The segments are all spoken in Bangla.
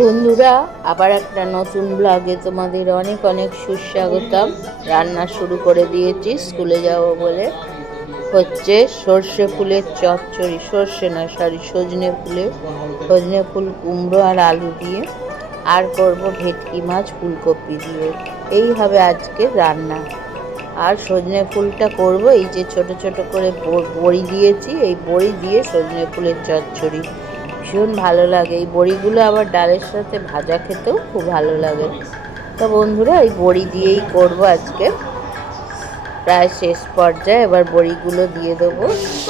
বন্ধুরা, আবার একটা নতুন ব্লগে তোমাদের অনেক অনেক সুস্বাগতম। রান্না শুরু করে দিয়েছি, স্কুলে যাব বলে। হচ্ছে সর্ষে ফুলের চচ্চড়ি, সর্ষে না সরি সজনে ফুলের, সজনে ফুল কুমড়ো আর আলু দিয়ে। আর করব ভেটকি মাছ, ফুলকপি দিয়ে। এই হবে আজকে রান্না। আর সজনে ফুলটা করব, এই যে ছোট ছোট করে বড়ি দিয়েছি, এই বড়ি দিয়ে সজনে ফুলের চচ্চড়ি। ভীষণ ভালো লাগে। এই বড়িগুলো আবার ডালের সাথে ভাজা খেতেও খুব ভালো লাগে। তো বন্ধুরা, এই বড়ি দিয়েই করব আজকে। প্রায় শেষ পর্যায়ে এবার বড়িগুলো দিয়ে দেবো।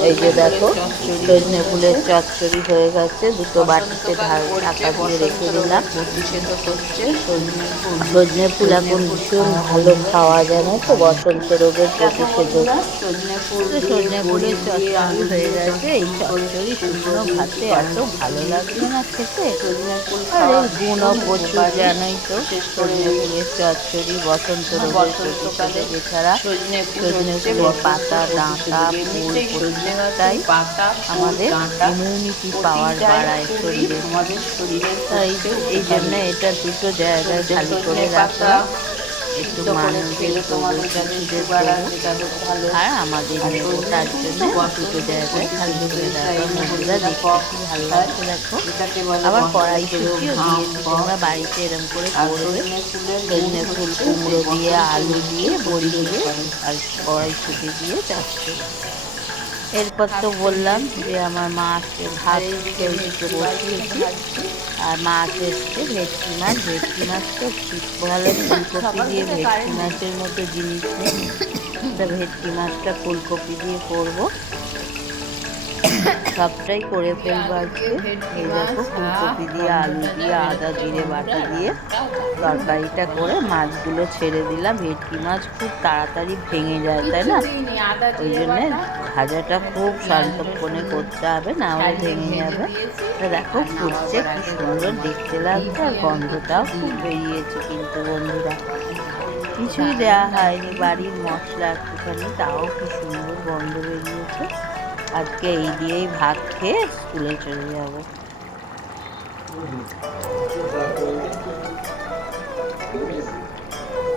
এই যে দেখো, সজনে ফুলের চচ্চড়ি হয়ে গেছে। দুটো বাটিতে ঢাকা দিয়ে রেখে দিলাম। সজনে ফুল এখন ভীষণ ভালো খাওয়া জানো তো? বসন্ত রোগের প্রতিষেধক। সজনে ফুল সজনে ফুলের চচ্চড়ি হয়ে গেছে। এই চচ্চড়ি শুকনো ভাতে এত ভালো লাগছে না খেতে। আর এই গুণও প্রচুর, জানোই তো। সজনে ফুলের চচ্চড়ি বসন্ত রোগের প্রতিষেধক। এছাড়া সজনে পাতা, ডাঁটা, ফুল প্রত্যেকটাই আমাদের ইমিউনিটি পাওয়ার বাড়ায় শরীরে আমাদের তাই এই জন্য এটা দুটো জায়গায় খালি করে সজনে তোমাদের যাদের সুগার আছে তাদের ভালো আর আমাদের আর নেব সজনে তার জন্য দুটো জায়গায় খালি করে রাখলাম বন্ধুরা দেখতে কি ভালো লাগছে দেখো। আবার কড়াই শুকিয়েও দিয়েছি তোমরা বাড়িতে এরম করে করবে। সজনে ফুল কুমড়ো দিয়ে আলু দিয়ে বড়ি দিয়ে আর কড়াই শুকে দিয়ে চাচ্ছে এরপর তো বললাম যে আমার মা আসছে ভাত তৈরিতে বসিয়েছি আর মাছ এসছে ভেটকি মাছ। ভেটকি মাছ তো ভালো, ফুলকপি দিয়ে ভেটকি মাছের মতো জিনিস। নেই ভেটকি মাছটা ফুলকপি দিয়ে করব। সবটাই করে ফেলব আজকে। এই দেখো ফুলকপি দিয়ে, আলু দিয়ে, আদা জিরে, বাটা দিয়ে তরকারিটা করে মাছগুলো ছেড়ে দিলাম। ভেটকি মাছ খুব তাড়াতাড়ি ভেঙে যায়, তাই না? ওই জন্যে ভাজাটা খুব শান্তপনে করতে হবে, না হলে ভেঙে যাবে। দেখো ফুটছে, কি সুন্দর দেখতে লাগছে, আর গন্ধটাও খুব বেরিয়েছে কিন্তু বন্ধুরা। কিছুই দেওয়া হয়নি, বাড়ির মশলা একটুখানি, তাও কি সুন্দর গন্ধ বেরিয়েছে। আজকে এই দিয়েই ভাত খেয়ে স্কুলে চলে যাব।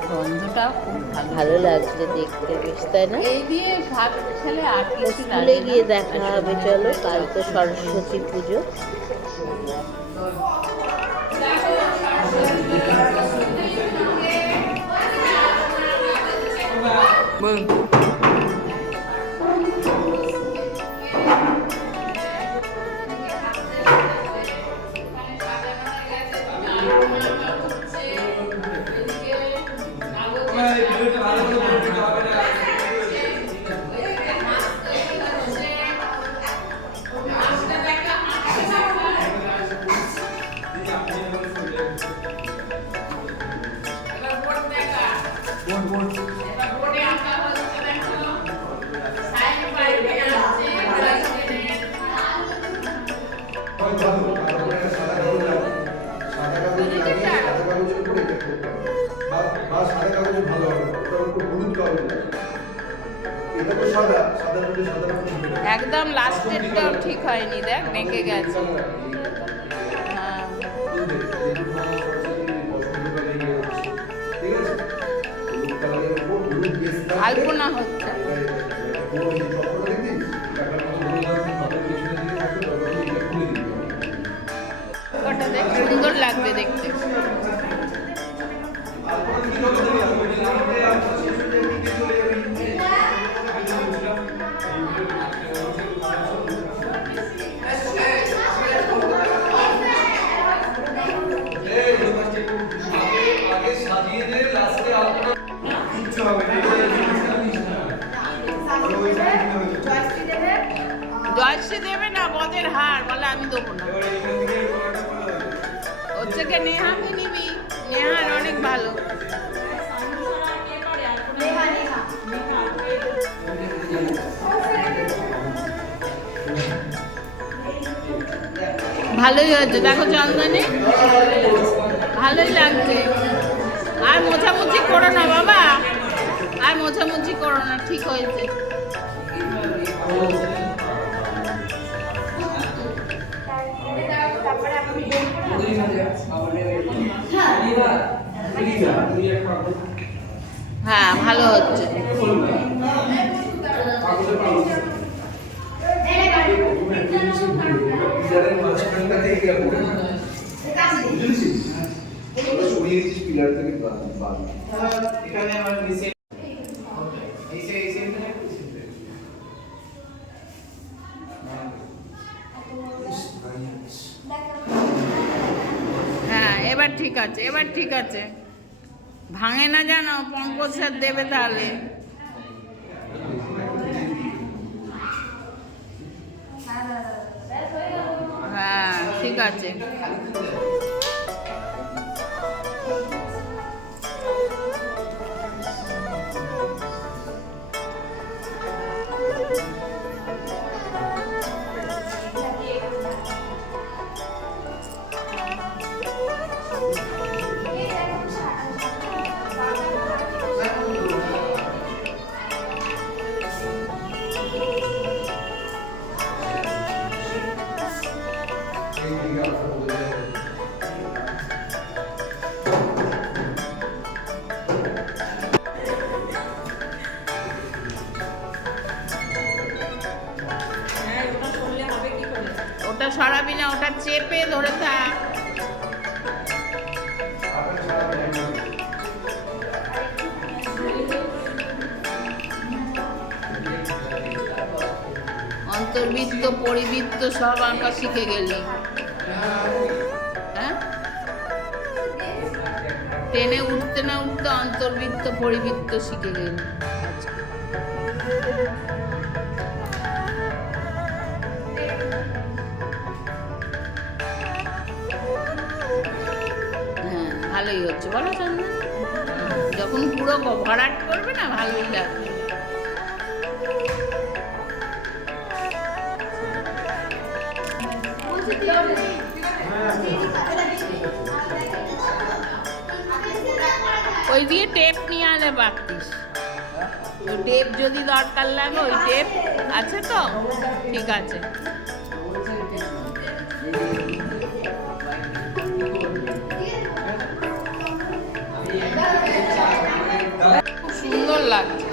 গন্ধটাও খুব ভালো। লাগছে দেখতে বেশ তাই না? এই দিয়ে ভাত খেলে আর স্কুলে গিয়ে দেখা হবে চলো কাল তো সরস্বতী পুজো। বল। একদম লাস্টেরটাও ঠিক হয়নি দেখ বেঁকে গেছে। আলপনা হচ্ছে। সুন্দর জয়শ্রী দেবে না, বদের হার, বলে আমি দেবো না। হচ্ছে কে নেহাকে নিবি? নেহার অনেক ভালো। ভালোই হয়েছে। দেখো চন্দনে। ভালোই লাগছে। আর মোছামুছি করো না বাবা। আর মোছামুছি করো না, ঠিক হয়েছে। হ্যাঁ ভালো হচ্ছে। পিলারের মাঝখানটাতে এগুলো করে বুঝেছিস ওটা সরিয়ে দিচ্ছিস পিলার থেকে বাদ বাদ এখানে আমার নিচে এই সে এই সেন্টারে হ্যাঁ এবার ঠিক আছে, এবার ঠিক আছে। ভাঙে না জানো, পঙ্কজ স্যার দেবে তাহলে। হ্যাঁ ঠিক আছে। অন্তর্বৃত্ত, পরিবৃত্ত সব আঁকা শিখে গেলি হ্যাঁ? টেনে উঠতে না উঠতে অন্তর্বৃত্ত, পরিবৃত্ত শিখে গেলি হ্যাঁ ভালোই হচ্ছে। বলো চন্দন, যখন পুরো ভরাট করবে না, ভালোই লাগবে। ওই দিয়ে টেপ নিয়ে আনে ওই টেপ যদি দরকার লাগে, ওই টেপ আছে তো? ঠিক আছে। খুব সুন্দর লাগছে।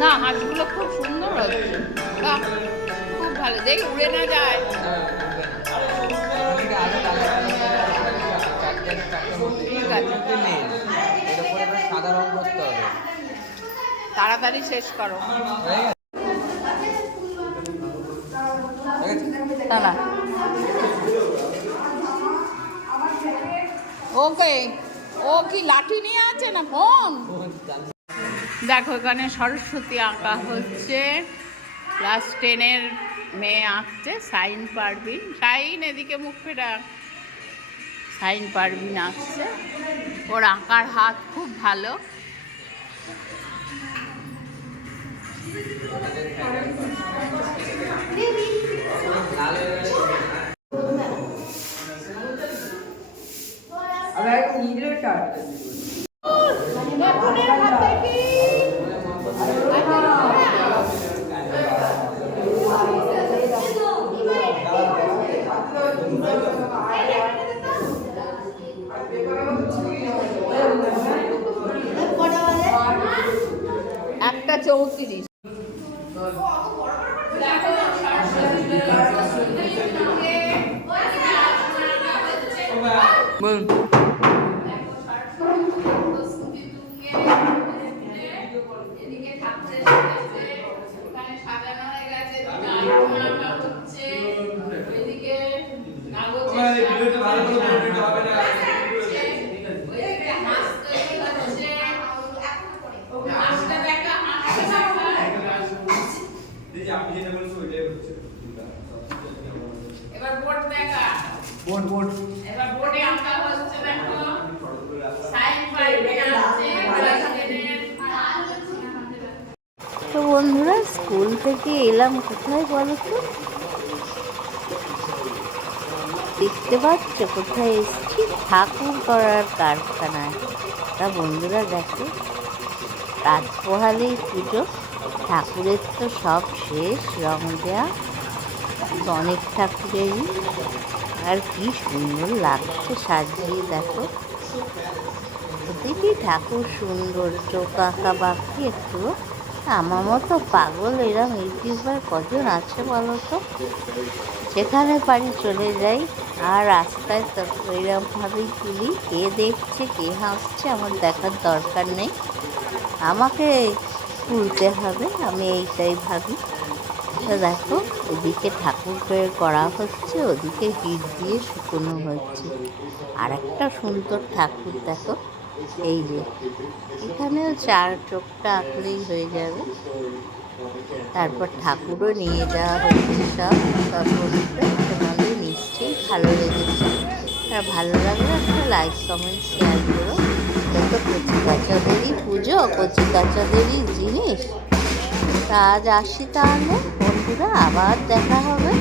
না হাঁসগুলো খুব সুন্দর হচ্ছে বাহ, খুব ভালো। দেখ উড়ে না যায়। ঠিক আছে সাদা রং করতে হবে তাড়াতাড়ি শেষ করো। দাঁড়া ওকে ও কি লাঠি নিয়ে আছে না ফোন? দেখো, এখানে সরস্বতী আঁকা হচ্ছে। ক্লাস টেনের মেয়ে আঁকছে, সাইন পারবিন সাইন, এদিকে মুখ ফেরা। সাইন পারবিন আঁকছে। ওর আঁকার হাত খুব ভালো। এক নিজের কাট একটা চৌত্রিশ হচ্ছে। এবার বোর্ড দেখা। বোর্ড বোর্ড এবার বোর্ডে আঁকা হচ্ছে দেখো সাইন আছে তো বন্ধুরা স্কুল থেকে এলাম কোথায় বলো তো? দেখতে পাচ্ছ কোথায় এসছি? ঠাকুর করার কারখানায়। তা বন্ধুরা দেখো রাত পোহালেই পুজো। ঠাকুরের তো সব শেষ, রং দেওয়া অনেক ঠাকুরেরই। আর কি সুন্দর লাগছে সাজিয়ে, দেখো। প্রতিটি ঠাকুর সুন্দর, চোখ আঁকা বাকি একটু। আমার মতো পাগল এরম ইউটিউবার কজন আছে বলো তো? যেখানে পারি চলে যাই। আর রাস্তায় তো এরমভাবেই তুলি। কে দেখছে, কে হাসছে, আমার দেখার দরকার নেই। আমাকে তুলতে হবে, আমি এইটাই ভাবি। দেখো, এদিকে ঠাকুর বের করা হচ্ছে, ওদিকে হিট দিয়ে শুকনো হচ্ছে। আর একটা সুন্দর ঠাকুর দেখো, এই যে। এখানেও চার চোখটা আঁকলেই হয়ে যাবে। তারপর ঠাকুরও নিয়ে যাওয়া হচ্ছে সব তোমাদের নিশ্চয়ই ভালো লেগেছে। আর ভালো লাগলে একটা লাইক কমেন্ট শেয়ার করো। যত কচি কাচাদেরই পুজো কচি কাচাদেরই জিনিস। তা আজ আসি তাহলে। বন্ধুরা, আবার দেখা হবে।